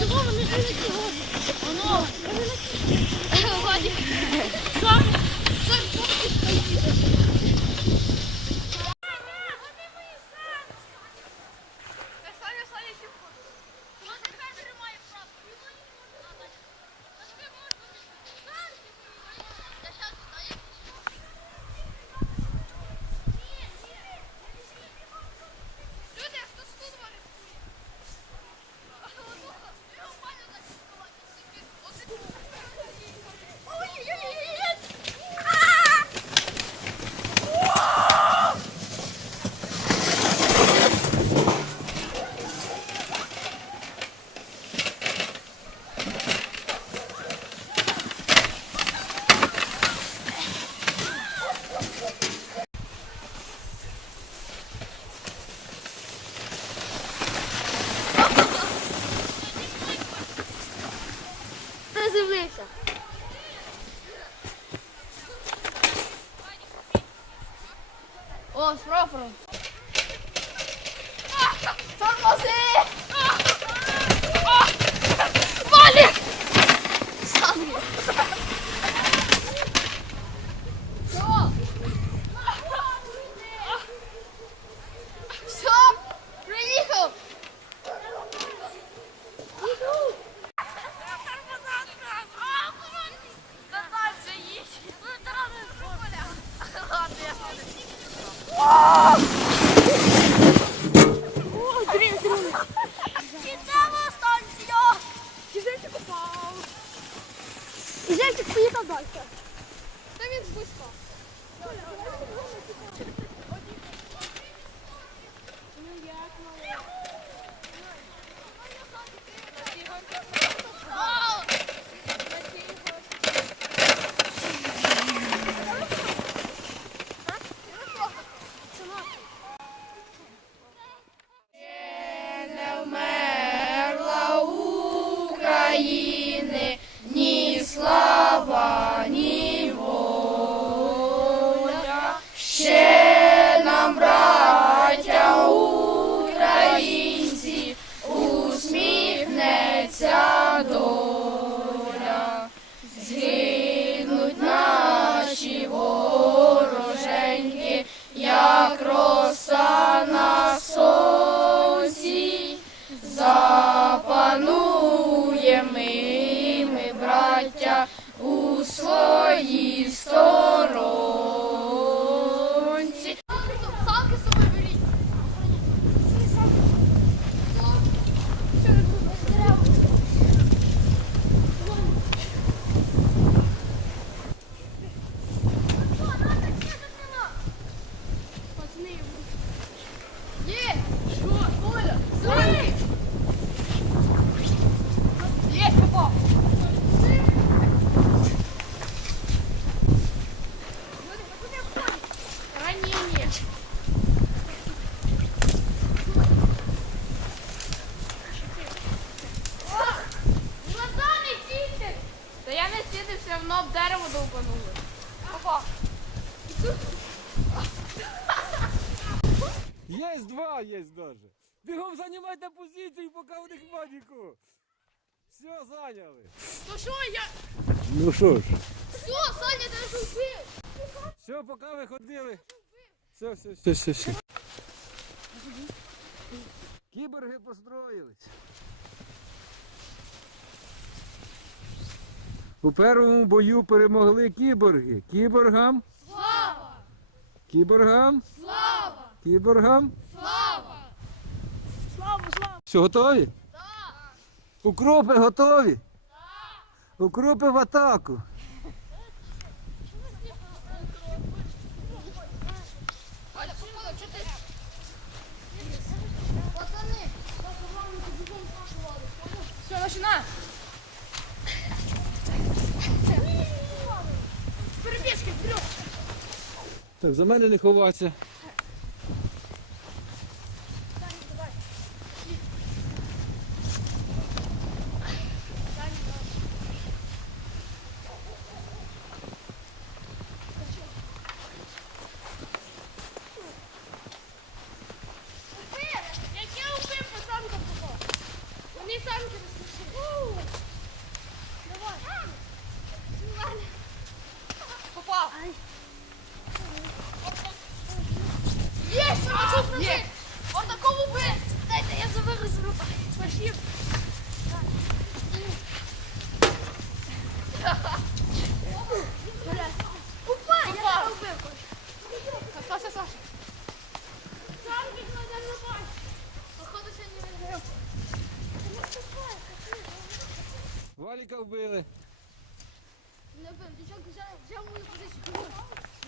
Чого вони не голі? Воно. Сам, Сам. Сам. você! Далі. Та він близько. Ну як, малий? Салки Есть два, есть даже. Бігом займайте позиції, поки у них маніку. Все, зайняли. Ну що, я... Ну що ж, Все, Саня, ти ж убив! все, поки ви ходили. Все, все, все, все, все. Кіборги построїлись. У першому бою перемогли кіборги. Кіборгам! Кіборгам, Слава! кіборгам. Слава! Слава, слава! Все, готові? Так! Укропи готові? Так! Укропи в атаку. Все, починай. Перебіжки, вперед. Так, за мене не ховатися. Валіка вбили. Дівчонка взяв, взяв мою позицію.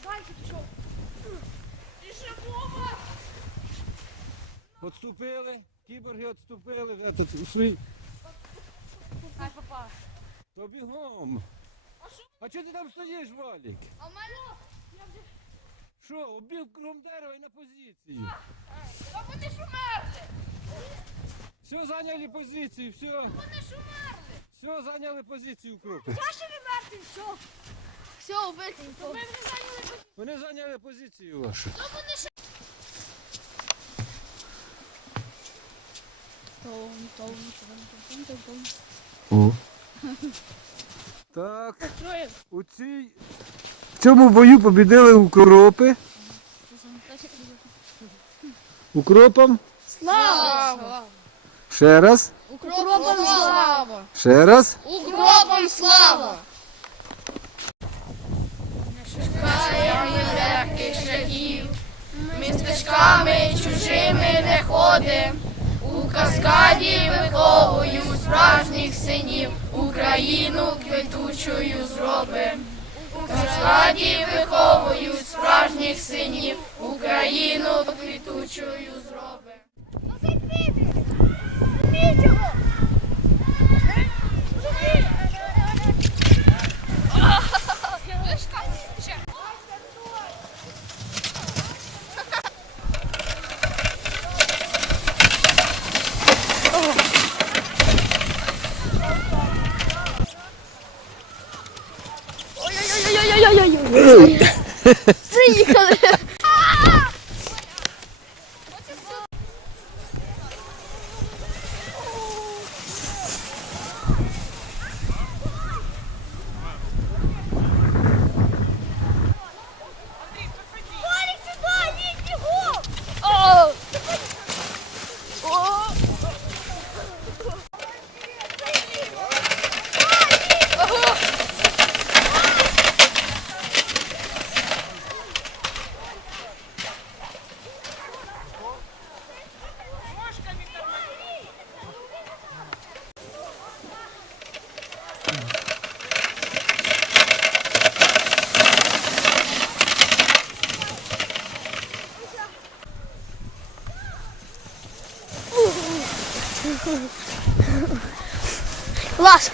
Далі пішов. І ще Вова! Отступили, кіборги отступили, вже тут у свій. Ай, папа. То бігом. А чого ти там стоїш, Валік? А в мене... Я вже... Що, обіг кром дерева і на позицію. А вони ж умерли! Все, зайняли позицію, все. Вони ж умерли! Все, зайняли позицію укропи. Я ще не мертвий, все. Все, убитий. Ми зайняли позицію. Вони зайняли позицію вашу. То вони ще... О. Так. У цій... В цьому бою побідили укропи. Укропом. Слава! Ще раз. Укропом слава! Ще раз. Укропом слава! Шукаємо легких шляхів, містечками чужими не ходим. У каскаді виховую справжніх синів, Україну квітучою зробим. У каскаді виховую справжніх синів, Україну квітучою зробим. Приїхали. Валік Клас!